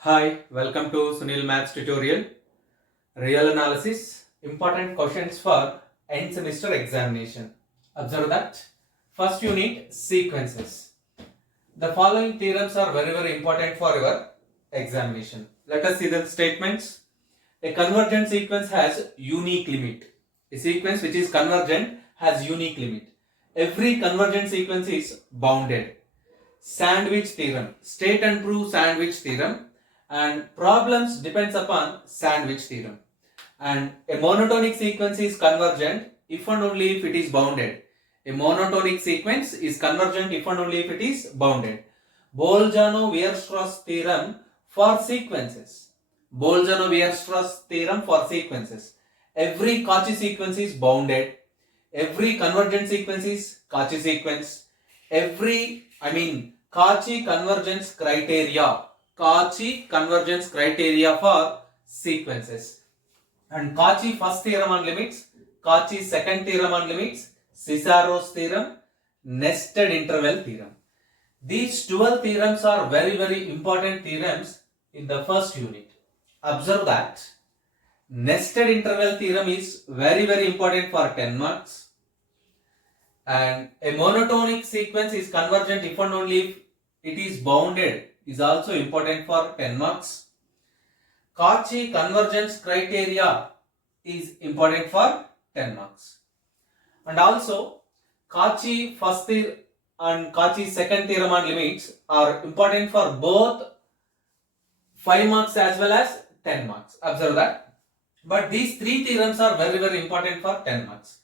Hi, welcome to Sunil Maths tutorial. Real analysis, important questions for end semester examination. Observe that. First unit, sequences. The following theorems are very important for your examination. Let us see the statements. A convergent sequence has unique limit. A sequence which is convergent has unique limit. Every convergent sequence is bounded. Sandwich theorem. State and prove sandwich theorem. And problems depends upon sandwich theorem. And a monotonic sequence is convergent if and only if it is bounded. A monotonic sequence is convergent if and only if it is bounded. Bolzano-Weierstrass theorem for sequences. Bolzano-Weierstrass theorem for sequences. Every Cauchy sequence is bounded. Every convergent sequence is Cauchy sequence. Cauchy convergence criteria. Cauchy convergence criteria for sequences. And Cauchy first theorem on limits, Cauchy second theorem on limits, Cisaro's theorem, nested interval theorem. These 12 theorems are very important theorems in the first unit. Observe that nested interval theorem is very important for 10 marks. And a monotonic sequence is convergent if and only if it is bounded is also important for 10 marks. Cauchy convergence criteria is important for 10 marks. And also Cauchy first theorem and Cauchy second theorem on limits are important for both 5 marks as well as 10 marks. Observe that. But these three theorems are very important for 10 marks.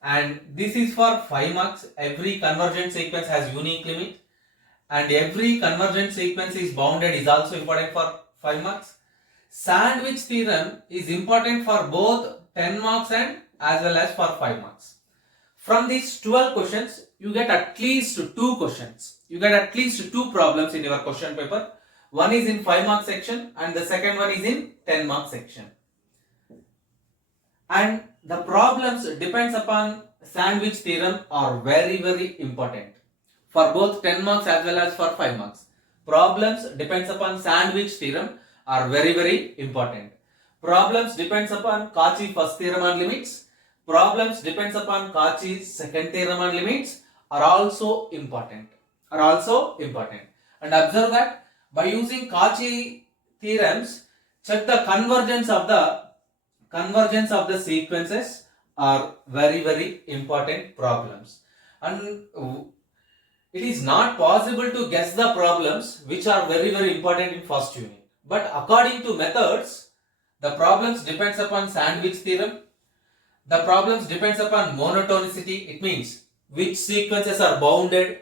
And this is for 5 marks. Every convergent sequence has unique limit. And every convergent sequence is bounded is also important for 5 marks. Sandwich theorem is important for both 10 marks and as well as for 5 marks. From these 12 questions, you get at least 2 questions. You get at least 2 problems in your question paper. One is in 5 mark section and the second one is in 10 mark section. And the problems depends upon sandwich theorem are very important for both 10 marks as well as for 5 marks. Problems depends upon sandwich theorem are very important. Problems depends upon Cauchy first theorem on limits. Problems depends upon Cauchy second theorem on limits are also important. And observe that by using Cauchy theorems, check the convergence of the sequences are very important problems. And it is not possible to guess the problems which are very important in first unit. But according to methods, the problems depends upon sandwich theorem. The problems depends upon monotonicity. It means which sequences are bounded,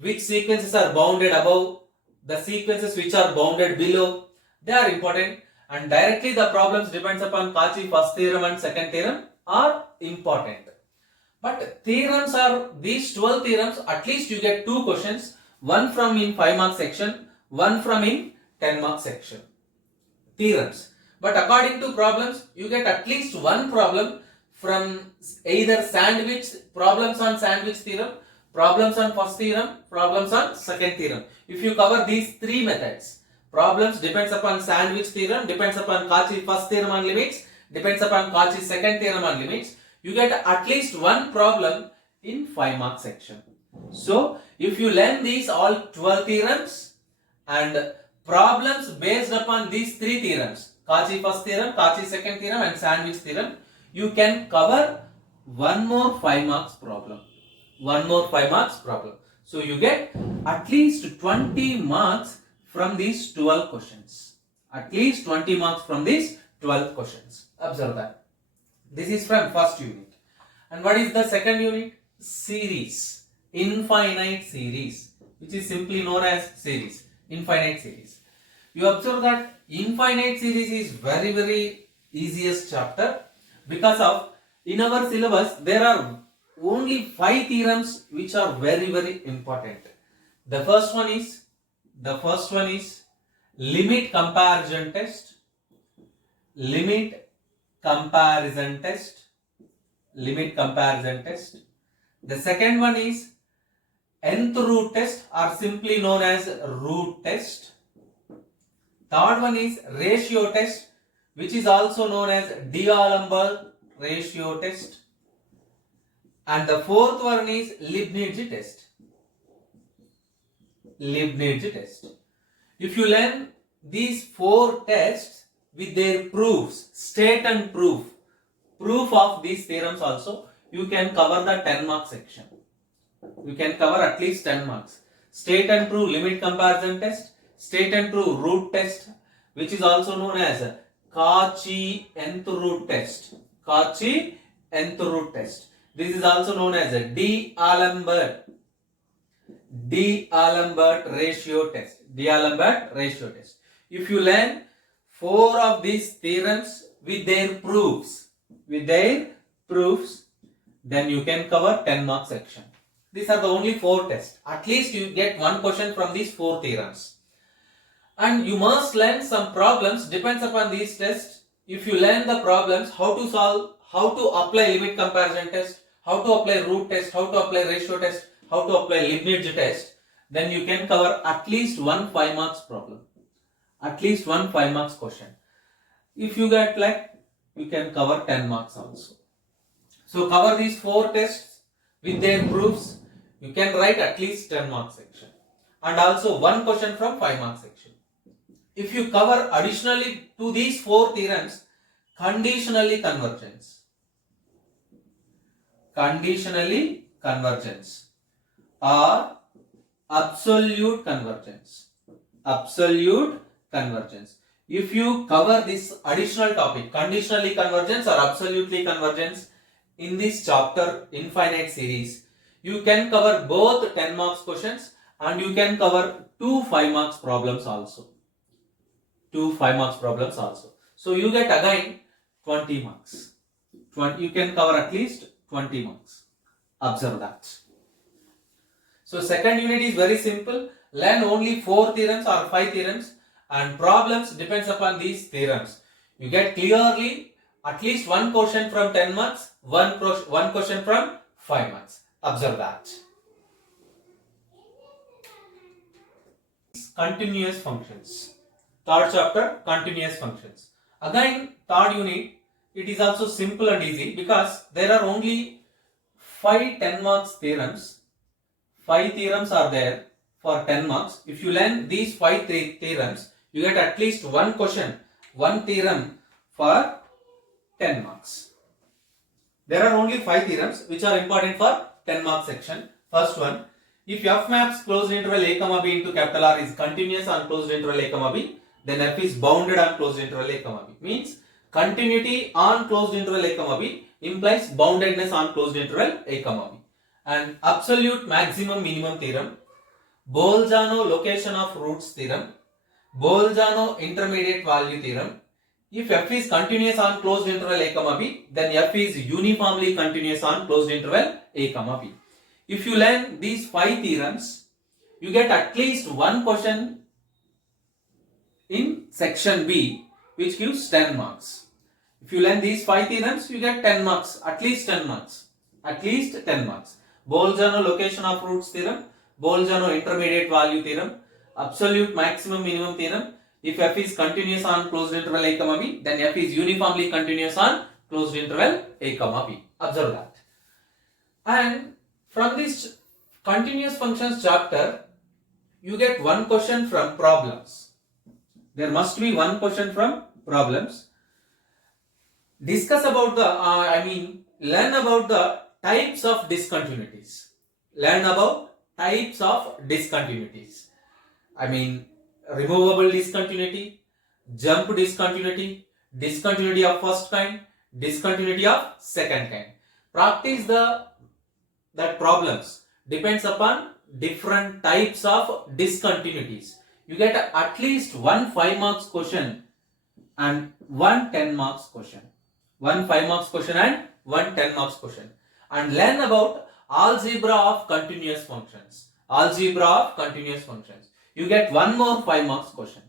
which sequences are bounded above, the sequences which are bounded below. They are important. And directly the problems depends upon Cauchy first theorem and second theorem are important. But theorems are these 12 theorems, at least you get 2 questions, one from in 5 mark section, one from in 10 mark section. Theorems. But according to problems, you get at least one problem from either problems on sandwich theorem, problems on first theorem, problems on second theorem. If you cover these 3 methods, problems depends upon sandwich theorem, depends upon Cauchy first theorem on limits, depends upon Cauchy second theorem on limits, you get at least one problem in 5 mark section. So if you learn these all 12 theorems and problems based upon these 3 theorems, Cauchy first theorem, Cauchy second theorem and sandwich theorem, you can cover one more 5 marks problem. So you get at least 20 marks from these 12 questions. At least 20 marks from these 12 questions. Observe that. This is from first unit. And what is the second unit? Series. Infinite series, which is simply known as series. Infinite series. You observe that infinite series is very easiest chapter because of in our syllabus there are only 5 theorems which are very important. The first one is limit comparison test. Limit comparison test. The second one is nth root test or simply known as root test. Third one is ratio test, which is also known as D'Alembert ratio test. And the fourth one is Leibniz test. Leibniz test. If you learn these four tests with their proofs, state and proof of these theorems also, you can cover the 10 mark section. You can cover at least 10 marks. State and prove limit comparison test, state and prove root test, which is also known as Cauchy nth root test. Cauchy nth root test. This is also known as a D'Alembert ratio test. D'Alembert ratio test. If you learn four of these theorems with their proofs, then you can cover 10 mark section. These are the only four tests. At least you get one question from these four theorems. And you must learn some problems depends upon these tests. If you learn the problems, how to solve, how to apply limit comparison test, how to apply root test, how to apply ratio test, how to apply Leibniz test, then you can cover at least one 5 marks problem. At least one 5 marks question. If you get like, you can cover 10 marks also. So cover these four tests with their proofs. You can write at least 10 mark section. And also one question from 5 mark section. If you cover additionally to these four theorems, conditionally convergence or absolute convergence. If you cover this additional topic, conditionally convergence or absolutely convergence, in this chapter infinite series, you can cover both 10 marks questions and you can cover 2 5 marks problems also. So you get again 20 marks. You can cover at least 20 marks. Observe that. So second unit is very simple. Learn only 4 theorems or 5 theorems and problems depends upon these theorems. You get clearly at least one question from 10 marks, one question from 5 marks. Observe that. Continuous functions. Third chapter, continuous functions. Again, third unit, it is also simple and easy because there are only 5 10 marks theorems. 5 theorems are there for 10 marks. If you learn these 5 theorems, you get at least one question, one theorem for 10 marks. There are only 5 theorems which are important for 10 mark section. First one, if f maps closed interval a comma b into capital R is continuous on closed interval a comma b, then f is bounded on closed interval a comma b. Means continuity on closed interval a comma b implies boundedness on closed interval a comma b. And absolute maximum minimum theorem, Bolzano location of roots theorem, Bolzano intermediate value theorem. If f is continuous on closed interval a comma b, then f is uniformly continuous on closed interval a comma b. If you learn these 5 theorems, you get at least one question in section B which gives 10 marks. If you learn these 5 theorems, you get 10 marks, at least 10 marks. Bolzano location of roots theorem, Bolzano intermediate value theorem, absolute maximum minimum theorem. If f is continuous on closed interval a comma b, then f is uniformly continuous on closed interval a comma b. Observe that. And from this continuous functions chapter, you get one question from problems. There must be one question from problems. Discuss about the, learn about the types of discontinuities. Removable discontinuity, jump discontinuity, discontinuity of first kind, discontinuity of second kind. Practice that problems depends upon different types of discontinuities. You get at least one 5 marks question and one 10 marks question. One 5 marks question and one 10 marks question. And learn about algebra of continuous functions. You get one more 5 marks question.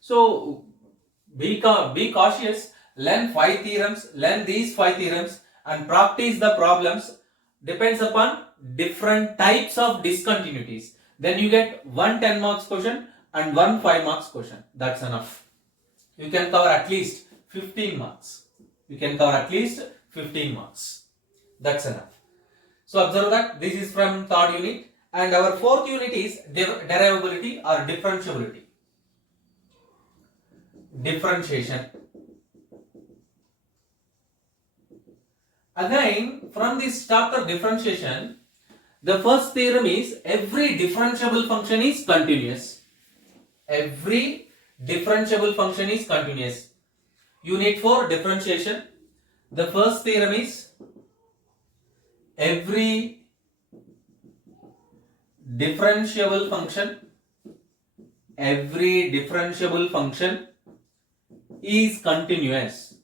So be cautious, learn 5 theorems, learn these 5 theorems and practice the problems depends upon different types of discontinuities. Then you get one 10 marks question and one 5 marks question. That's enough. You can cover at least 15 marks. You can cover at least 15 marks. That's enough. So observe that this is from third unit, and our fourth unit is derivability or differentiability. Differentiation. Again, from this chapter differentiation, the first theorem is every differentiable function is continuous. Every differentiable function is continuous. Unit 4 differentiation. The first theorem is every differentiable function is continuous.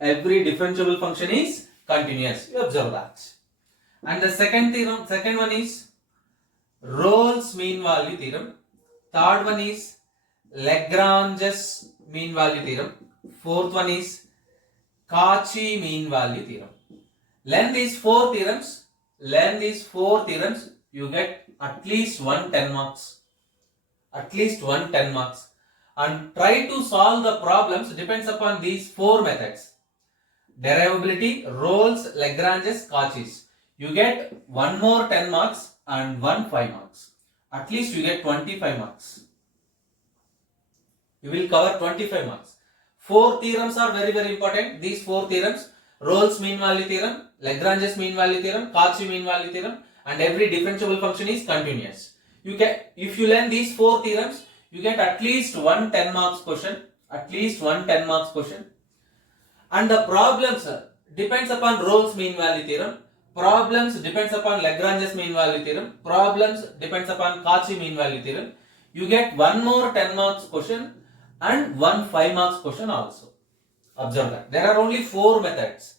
Every differentiable function is continuous. You observe that. And the second one is Rolle's mean value theorem. Third one is Lagrange's mean value theorem. Fourth one is Cauchy mean value theorem. Learn these four theorems, you get at least 10 marks. At least 10 marks. And try to solve the problems depends upon these four methods. Derivability, Rolle's, Lagrange's, Cauchy's. You get one more 10 marks and one 5 marks. At least you get 25 marks. You will cover 25 marks. Four theorems are very, very important. These four theorems, Rolle's mean value theorem, Lagrange's mean value theorem, Cauchy mean value theorem, and every differentiable function is continuous. If you learn these four theorems, you get at least one 10 marks question. At least one 10 marks question. And the problems depends upon Rolle's mean value theorem. Problems depends upon Lagrange's mean value theorem. Problems depends upon Cauchy mean value theorem. You get one more 10 marks question and one 5 marks question also. Observe that. There are only 4 methods.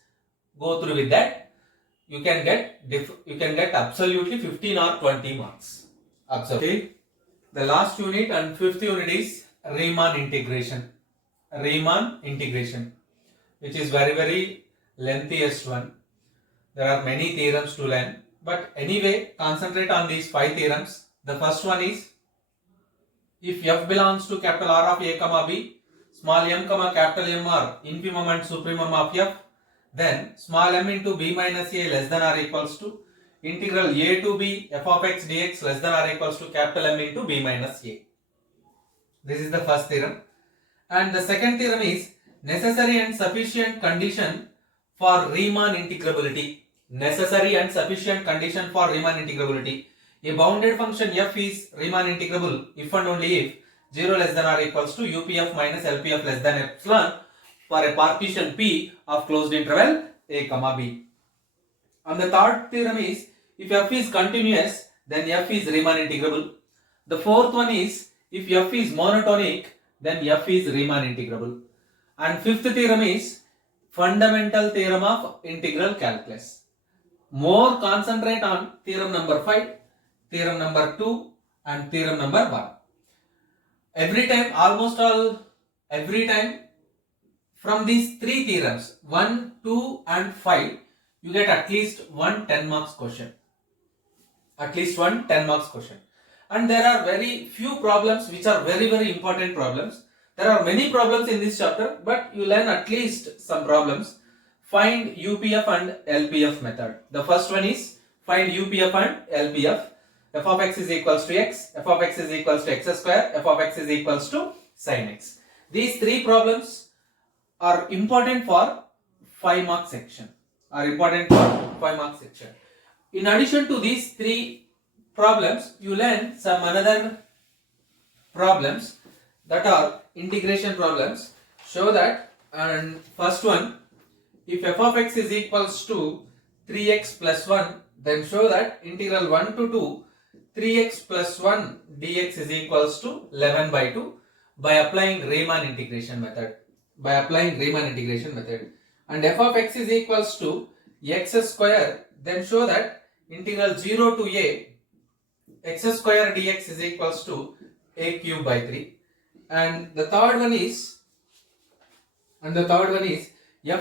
Go through with that. You can get absolutely 15 or 20 marks. Observe. Okay. The last unit and fifth unit is Riemann integration. Riemann integration, which is very, very lengthiest one. There are many theorems to learn, but anyway, concentrate on these 5 theorems. The first one is, if f belongs to capital R of a comma b, small m comma capital M are infimum and supremum of f, then small m into b minus a less than or equals to integral a to b f of x dx less than or equals to capital M into b minus a. This is the first theorem. And the second theorem is necessary and sufficient condition for Riemann integrability. Necessary and sufficient condition for Riemann integrability. A bounded function f is Riemann integrable if and only if 0 less than or equals to UPF minus LPF less than epsilon for a partition P of closed interval a comma b. And the third theorem is, if f is continuous, then f is Riemann integrable. The fourth one is, if f is monotonic, then f is Riemann integrable. And fifth theorem is fundamental theorem of integral calculus. More concentrate on theorem number 5, theorem number 2 and theorem number 1. Every time from these 3 theorems, 1, 2 and 5, you get at least one 10 marks question. At least one 10 marks question. And there are very few problems which are very, very important problems. There are many problems in this chapter, but you learn at least some problems. Find UPF and LPF method. The first one is find UPF and LPF. F of x is equals to x, f of x is equals to x square, f of x is equals to sin x. These 3 problems are important for 5 mark section. In addition to these 3 problems, you learn some another problems that are integration problems. Show that. And first one, if f of x is equals to 3x plus 1, then show that integral 1 to 2 3x plus 1 dx is equals to 11 by 2 by applying Riemann integration method. And f of x is equals to x square, then show that integral 0 to a x square dx is equals to a cube by 3. And the third one is f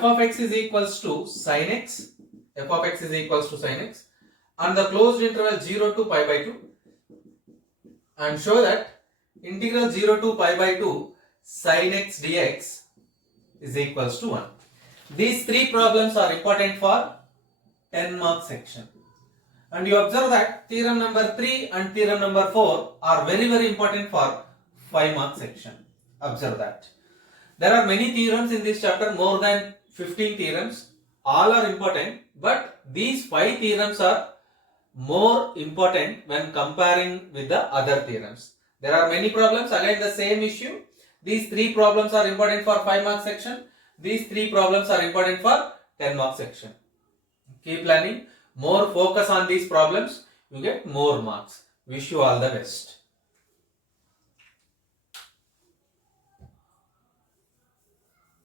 of x is equals to sin x. And the closed interval 0 to pi by 2, and show that integral 0 to pi by 2 sin x dx is equals to 1. These three problems are important for 10 mark section. And you observe that theorem number 3 and theorem number 4 are very important for 5 mark section. Observe that. There are many theorems in this chapter, more than 15 theorems. All are important, but these 5 theorems are more important when comparing with the other theorems. There are many problems, again the same issue. These 3 problems are important for 5 mark section. These 3 problems are important for 10 mark section. Keep learning. More focus on these problems, you get more marks. Wish you all the best.